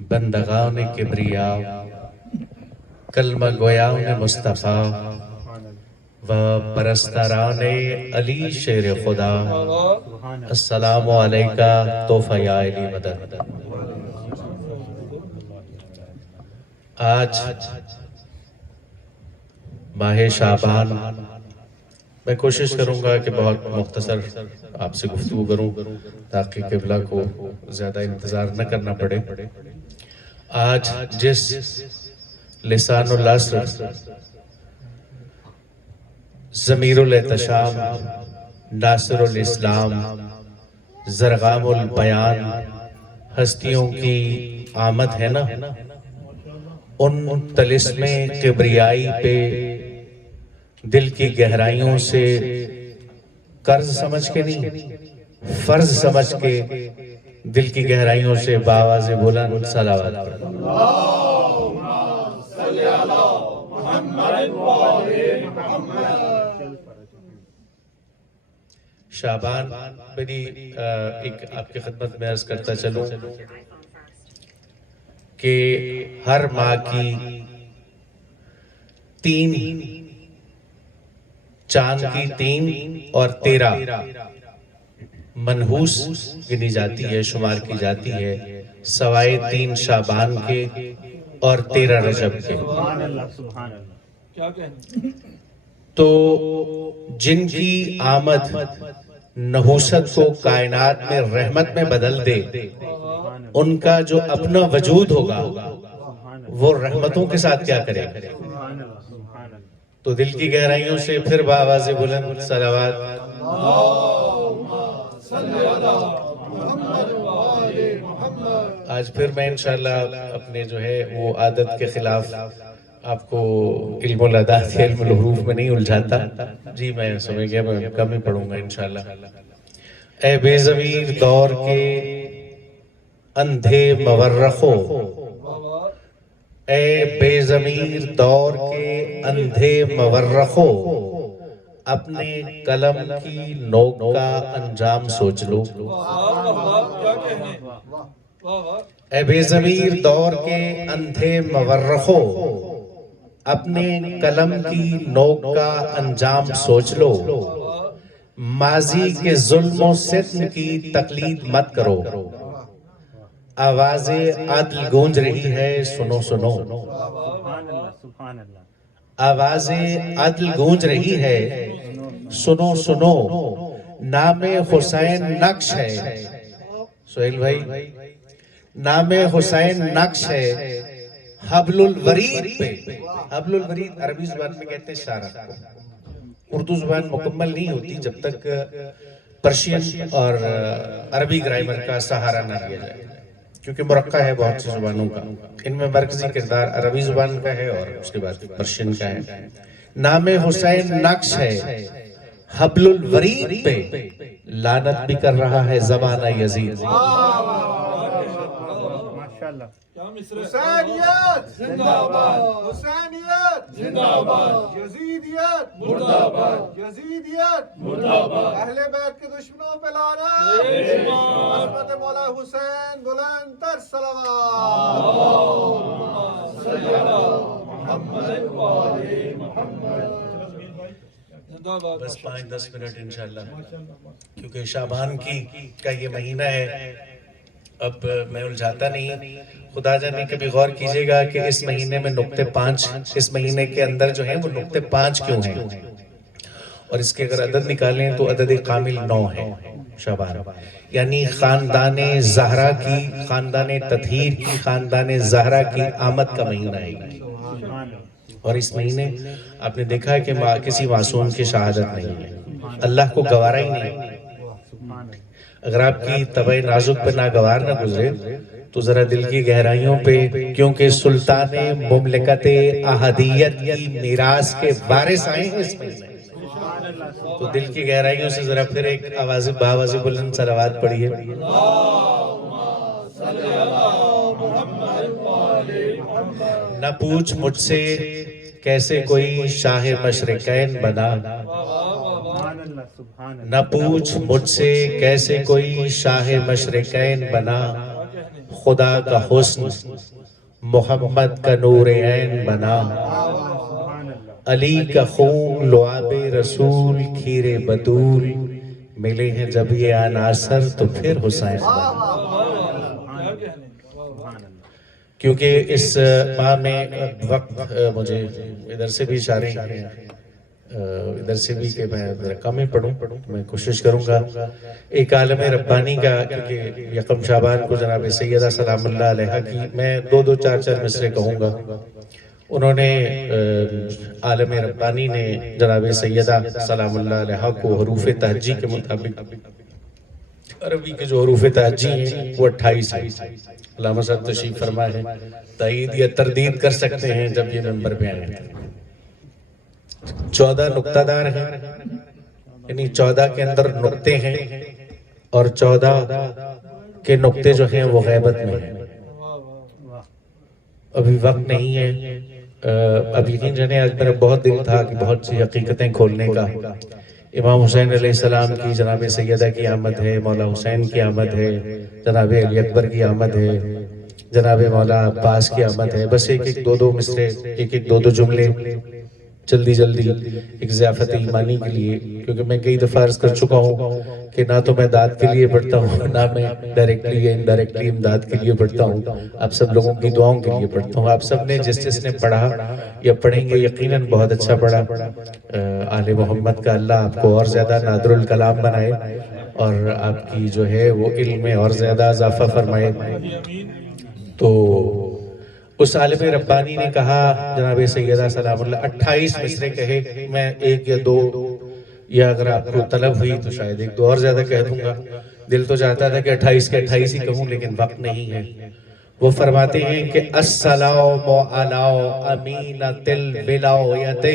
بندگان کبریا، کلمہ گویان مصطفیٰ و پرستاران علی شیر خدا، السلام علیکہ تحفہ یا علی مدد۔ آج ماہ شعبان، میں کوشش کروں گا کہ بہت مختصر آپ سے گفتگو کروں تاکہ قبلہ کو زیادہ انتظار نہ کرنا پڑے۔ آج جس لسان العصر، ضمیر الاحتشام، ناصر الاسلام، زرغام البیان ہستیوں کی آمد ہے نا، ان طلسم کبریائی پہ دل کی گہرائیوں سے قرض سمجھ کے نہیں، فرض سمجھ کے دل کی گہرائیوں سے بآواز بلند صلوات پڑھیں۔ شعبان میری ایک آپ کی خدمت میں عرض کرتا چلوں کہ ہر ماہ کی 3 چاند کی 3 اور 13 منحوس گنی جاتی ہے، شمار کی جاتی ہے، سوائے 3 شعبان کے اور 13 رجب کے۔ تو جن کی آمد نحوست کو کائنات میں رحمت میں بدل دے، ان کا جو اپنا وجود ہوگا وہ رحمتوں کے ساتھ کیا کرے گا؟ تو دل کی گہرائیوں سے پھر بآواز بلند صلوات۔ آج پھر میں انشاءاللہ اپنے جو ہے وہ عادت کے خلاف آپ کو علم العداد علم الحروف میں نہیں الجھاتا، جی میں سمجھ گیا، میں کم ہی پڑھوں گا انشاءاللہ۔ اے بے ضمیر دور کے اندھے مورخو، اے بے ضمیر دور کے اندھے مورخو، اپنے قلم کی نوک کا انجام سوچ لو۔ اے بے ضمیر دور کے اندھے مورخو، اپنے قلم کی نوک کا انجام سوچ لو۔ ماضی کے ظلم و ستم کی تقلید مت کرو، آواز عدل گونج رہی ہے سنو سنو۔ آواز عدل گونج رہی ہے سنو سنو، نام حسین نقش ہے، سہیل بھائی نام حسین نقش ہے حبل الورید پہ۔ حبل الورید عربی زبان میں کہتے ہیں شارہ کو، اردو زبان مکمل نہیں ہوتی جب تک پرشین اور عربی گرامر کا سہارا نہ لیا جائے، کیونکہ مرقع ہے بہت سی زبانوں کا، ان میں مرکزی کردار عربی زبان کا ہے اور اس کے بعد پرشین کا ہے۔ نام حسین نقش ہے حبل الورید پہ، لعنت بھی کر رہا ہے زمانہ یزید۔ حسینیت زندہ باد، حسینیت زندہ باد، یزیدیت مردہ باد، یزیدیت مردہ باد، اہل بیت کے دشمنوں پہ لعنت، عظمت مولا حسین بلند تر صلوات۔ اللہم صلی علی محمد و آل محمد۔ بس 5-10 منٹ انشاءاللہ، کیونکہ شعبان کا یہ مہینہ ہے، اب میں الجھاتا نہیں۔ خدا جانے کبھی غور کیجئے گا کہ اس مہینے میں نقطے 5، اس مہینے کے اندر جو ہیں وہ نقطے 5 کیوں ہیں، اور اس کے اگر عدد نکالیں تو عدد کامل 9 ہے شعبان، یعنی خاندان زہرا کی، خاندان تطہیر کی، خاندان زہرا کی آمد کا مہینہ ہے۔ اور اس مہینے آپ نے دیکھا ہے کہ کسی معصوم کی شہادت نہیں ہے، اللہ کو گوارا ہی نہیں۔ اگر آپ کی طبع نازک پہ ناگوار نہ گزرے تو ذرا دل کی گہرائیوں پہ، کیونکہ سلطان مملکت احدیت کی میراث کے وارث آئے ہیں اس مہینے، تو دل کی گہرائیوں سے ذرا پھر ایک آواز بآواز بلند صلوات پڑھیے۔ نہ پوچھ مجھ سے کیسے کوئی شاہ مشرقین بنا، نہ پوچھ مجھ سے کیسے کوئی شاہ مشرقین بنا، خدا کا حسن محمد کا نور عین بنا، علی کا خون لعاب رسول کھیر بطول، ملے ہیں جب یہ عناصر تو پھر حسین بنا۔ کیونکہ اس ماہ میں وقت مجھے ادھر سے بھی اشارے ادھر سے بھی کہ میں کم ہی پڑھوں، میں کوشش کروں گا ایک عالم ربانی کا، کیونکہ یکم شعبان کو جناب سیدہ سلام اللہ علیہ کی میں دو چار مصرے کہوں گا۔ انہوں نے عالم ربانی نے جناب سیدہ سلام اللہ علیہ کو حروف تہجی کے مطابق، عربی کے جو حروف تہجی ہیں وہ 28 ہیں۔ علامہ صاحب تشریف فرما ہے، تائید یا تردید کر سکتے ہیں جب یہ ممبر پہ آئے ہیں۔ 14 نقطہ دار ہیں، یعنی 14 کے اندر نقطے ہیں، اور 14 کے نقطے جو ہیں وہ غیبت میں ہیں۔ ابھی وقت نہیں ہے، اب یقین جانے آج میرا بہت دل تھا کہ بہت سی حقیقتیں کھولنے کا۔ امام حسین علیہ السلام کی جناب سیدہ کی آمد ہے، مولا حسین کی آمد ہے، جناب علی اکبر کی آمد ہے، جناب مولا عباس کی آمد ہے۔ بس ایک دو مصرے، ایک دو جملے جلدی ایک ضیافت ایمانی کے لیے، کیونکہ میں کئی دفعہ عرض کر چکا ہوں کہ نہ تو میں داد کے لیے پڑھتا ہوں، نہ میں ڈائریکٹلی یا انڈائریکٹلی امداد کے لیے پڑھتا ہوں، آپ سب لوگوں کی دعاؤں کے لیے پڑھتا ہوں۔ آپ سب نے جس نے پڑھا یا پڑھیں گے یقیناً بہت اچھا پڑھا۔ آل محمد کا اللہ آپ کو اور زیادہ نادر الکلام بنائے، اور آپ کی جو ہے وہ علم میں اور زیادہ اضافہ فرمائے۔ تو اس عالم ربانی نے کہا، جناب سیدہ سلام اللہ 28 مصرے کہے، میں ایک یا دو، یا اگر آپ کو طلب ہوئی تو شاید ایک دو اور زیادہ کہہ دوں گا۔ دل تو چاہتا تھا کہ 28 کے 28 ہی کہوں، لیکن وقت نہیں ہے۔ وہ فرماتے ہیں کہ السلام علی امینۃ الولایت،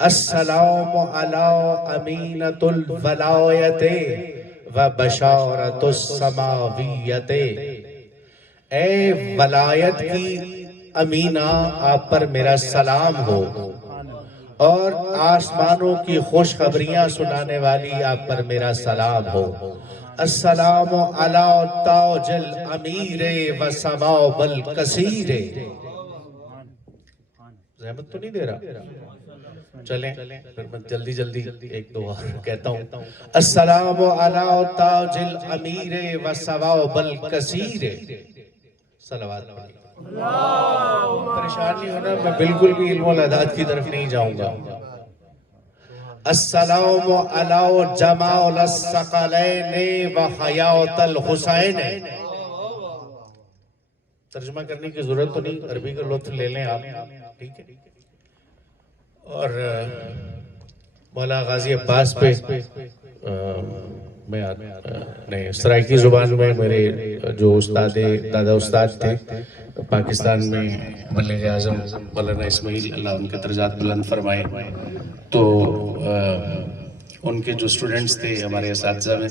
السلام علی امینۃ الولایت و بشارۃ السماویت۔ اے ولایت کی امینہ، آپ پر میرا سلام ہو، اور آسمانوں کی خوشخبریاں سنانے والی آپ پر میرا سلام ہو۔ السلام علی تاج الامیر و ثواب الکثیر۔ زحمت تو نہیں دے رہا؟ چلیں پھر میں جلدی ایک دو اور کہتا ہوں۔ السلام علی تاج الامیر و ثواب الکثیر۔ صلوات پڑھیں۔ پریشان نہیں ہونا، میں بالکل بھی علم والاعداد کی طرف نہیں جاؤں گا۔ السلام علی جمال الثقلین و حیات الحسین۔ ترجمہ کرنے کی ضرورت تو نہیں، عربی کا لطف لے لیں آپ، ٹھیک ہے۔ اور مولا غازی عباس پہ میں سرائیکی زبان میں میرے جو دادا استاد تھے پاکستان میں، مبلغ اعظم مولانا اسماعیل، اللہ ان کے درجات بلند فرمائے، تو ان کے جو سٹوڈنٹس تھے ہمارے اساتذہ میں،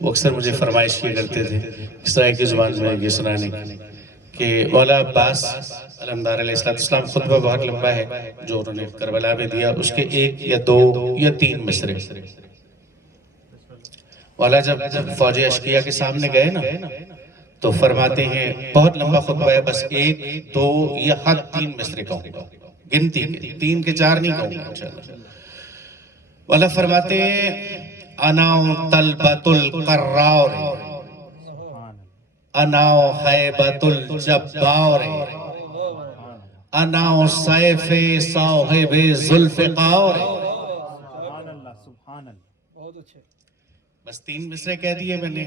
وہ اکثر مجھے فرمائش کیا کرتے تھے سرائیکی زبان میں یہ سنانے کہ مولا عباس علمدار علیہ السلام خطبہ بہت لمبا ہے جو انہوں نے کربلا میں دیا، اس کے 1 یا 2 یا 3 مصرے۔ مولا جب فوج اشقیہ کے سامنے گئے نا تو فرماتے ہیں بہت لمبا خطبہ ہے، بس 1 2 یا حد 3 مصرے کہوں گا، گنتی کے 3 کے 4 نہیں کہوں گا انشاءاللہ۔ مولا فرماتے ہیں انا طلبۃ القرار، انا حیبۃ الجبار، انا سیف صاحب ذوالفقار۔ بس 3 مصرے کہہ دیے میں نے۔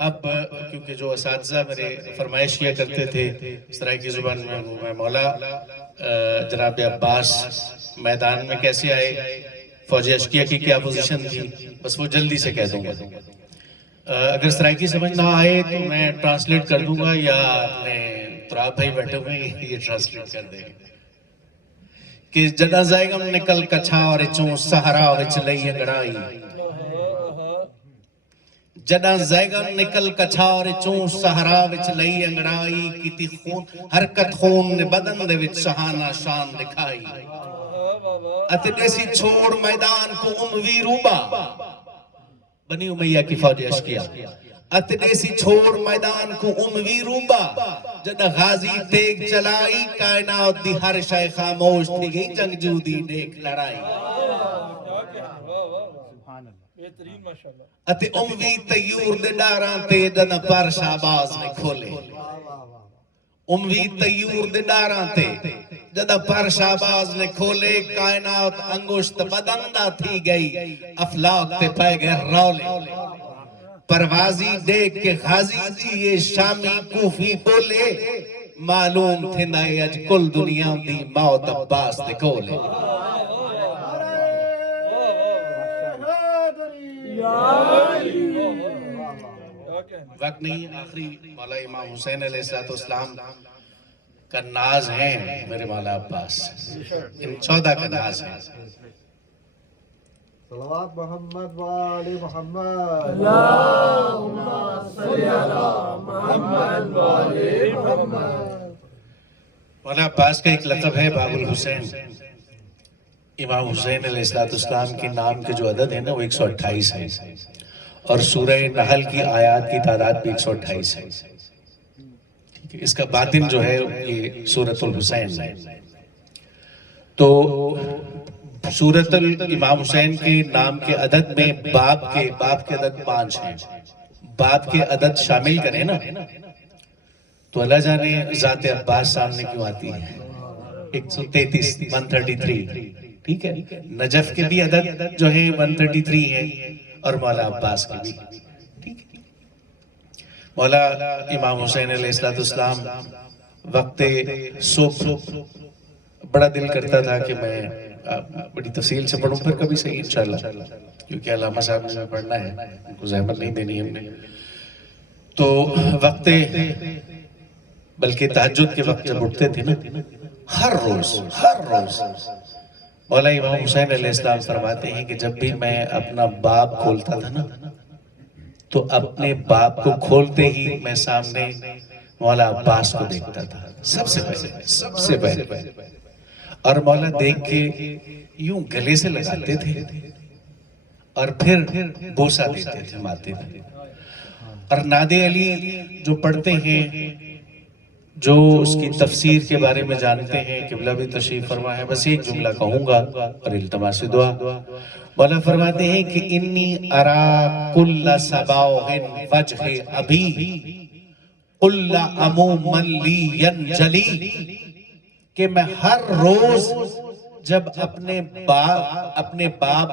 اب کیونکہ جو اساتذہ میرے فرمائش کیا کرتے تھے سرائیکی زبان میں، مولا جناب عباس میدان میں کیسے آئے، فوج اشقیہ کی کیا پوزیشن تھی، بس وہ جلدی سے کہہ دوں گا۔ اگر سرائیکی سمجھ نہ آئے تو میں ٹرانسلیٹ کر دوں گا، یا اپنے تراب بھائی بیٹھے ہوئے یہ ٹرانسلیٹ کر دیں گے کہ جدا زائگم نکل کچھا اور چون سہرا وچ لئی انگڑائی، جدا زائگم نکل کچھا اور چون سہرا وچ لئی انگڑائی، کیتی خون حرکت خون نے بدن دے وچ شہانہ شان دکھائی، اتے دیسی چھوڑ میدان کو اموی روبا، بنی امیہ کی فوج اشقیہ، اتنے سی چھوڑ میدان کو اموی روبا جد غازی دیکھ چلائی کائنات دی ہر شے خاموش تھی گئی جنگجو دی دیکھ لڑائی اتے اموی تیور دے ڈاران تے جد پر شہباز نے کھولے اموی تیور دے ڈاران تے جد پر شہباز نے کھولے کائنات انگشت بدندہ تھی گئی افلاک تے پہ گئے رولے پروازی دیکھ کے غازی دی یہ شامی کوفی بولے معلوم تھے نائے اج کل دنیا دی موت عباس دے کولے وقت نہیں ہے آخری مولا امام حسین علیہ السلام کا ناز ہے میرے مولا عباس ان 14 کا ناز ہے صلوات محمد وآل محمد اللہم صلی علی محمد وآل محمد مولا عباس کا ایک لقب ہے باب الحسین امام حسین علیہ السلام کے نام کے جو عدد ہے نا وہ 128 ہے اور سورہ نحل کی آیات کی تعداد بھی 128 ہے اس کا باطن جو ہے یہ سورۃ الحسین ہے تو سورۃ امام حسین کے نام کے عدد میں باب کے عدد 5 ہیں باب کے عدد شامل کریں نا تو اللہ جانے ذات عباس سامنے کیوں آتی ہے 133 133 ٹھیک ہے نجف کے بھی عدد جو ہے 133 ہے اور مولا عباس کے بھی ٹھیک ہے مولا امام حسین علیہ السلام وقت صبح بڑا دل کرتا تھا کہ میں بڑی تفصیل سے پڑھوں پھر کبھی صحیح انشاءاللہ کیونکہ علامہ صاحب نے پڑھنا ہے ان کو زحمت نہیں دینی ہم نے تو وقت بلکہ تہجد کے وقت جب اٹھتے تھے نا ہر روز مولا امام حسین علیہ السلام فرماتے ہیں کہ جب بھی میں اپنا باب کھولتا تھا نا تو اپنے باب کو کھولتے ہی میں سامنے مولا عباس کو دیکھتا تھا سب سے پہلے اور مولا دیکھ کے یوں گلے سے لگاتے تھے اور پھر بوسہ دیتے تھے ماتے تھے اور ناد علی جو پڑھتے ہیں جو اس کی تفسیر کے بارے میں جانتے ہیں قبلہ بھی تشریف فرما ہے بس ایک جملہ کہوں گا اور التماس دعا مولا فرماتے ہیں کہ انی ارا کل سباوہن وجہ ابھی کل عمومن لی ینجلی کہ میں ہر روز جب اپنے باپ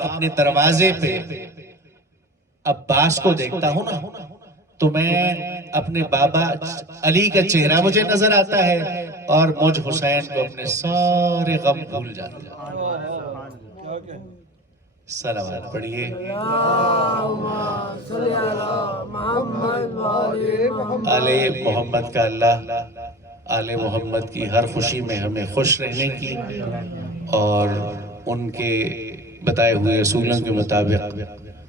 اپنے دروازے پہ عباس کو دیکھتا ہوں نا تو میں اپنے بابا علی کا چہرہ مجھے نظر آتا ہے اور مجھ حسین کو اپنے سارے غم بھول جاتا ہے صلوات پڑھیے آل محمد کا اللہ آل محمد کی ہر خوشی میں ہمیں خوش رہنے کی اور ان کے بتائے ہوئے اصولوں کے مطابق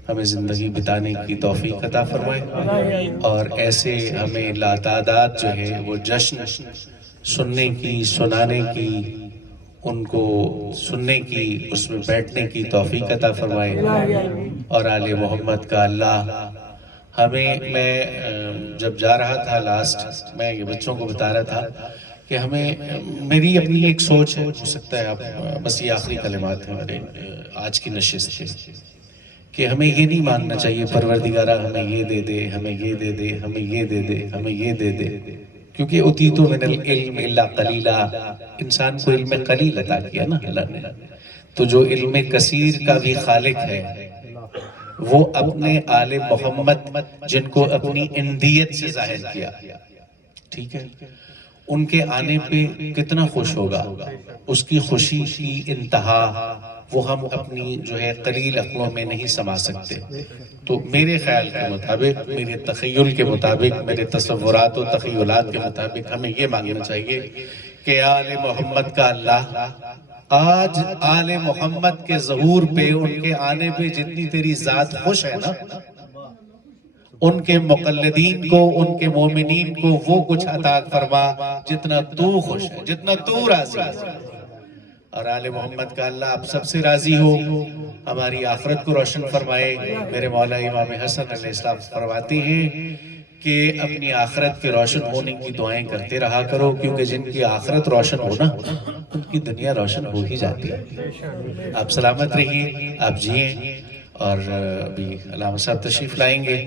ہمیں زندگی بتانے کی توفیق عطا فرمائے اور ایسے ہمیں لاتعداد جو ہے وہ جشن سننے کی سنانے کی ان کو سننے کی اس میں بیٹھنے کی توفیق عطا فرمائے اور آل محمد کا اللہ ہمیں میں جب جا رہا تھا لاسٹ میں یہ بچوں کو بتا رہا تھا کہ ہمیں میری اپنی ایک سوچ ہے ہو سکتا ہے بس یہ آخری کلمات ہیں میرے آج کی نشست سے کہ ہمیں یہ نہیں مانگنا چاہیے پروردگارہ ہمیں یہ دے دے ہمیں یہ دے دے ہمیں یہ دے دے ہمیں یہ دے دے کیونکہ اوتیتو من العلم الا قلیلا انسان کو علم قلیل عطا کیا نا اللہ نے تو جو علم کثیر کا بھی خالق ہے وہ اپنے آل محمد جن کو اپنی اندیت سے ظاہر کیا ٹھیک ہے ان کے آنے پہ کتنا خوش ہوگا اس کی خوشی کی انتہا وہ ہم اپنی جو ہے قلیل عقلوں میں نہیں سما سکتے تو میرے خیال کے مطابق میرے تخیل کے مطابق میرے تصورات و تخیلات کے مطابق ہمیں یہ مانگنا چاہیے کہ آل محمد کا اللہ آج آل محمد کے ظہور پہ ان کے آنے پہ جتنی تیری ذات خوش ہے نا ان کے مقلدین کو ان کے مومنین کو وہ کچھ عطا فرما جتنا تو خوش ہے جتنا تو راضی ہے اور آل محمد کا اللہ آپ سب سے راضی ہو، ہماری آخرت کو روشن فرمائے۔ میرے مولا امام حسن علیہ السلام فرماتے ہیں کہ اپنی آخرت کے روشن ہونے کی دعائیں کرتے رہا کرو، کیونکہ جن کی آخرت روشن ہونا ان کی دنیا روشن ہو ہی جاتی ہے۔ آپ سلامت رہیے، آپ جئیں، اور ابھی علامہ صاحب تشریف لائیں گے۔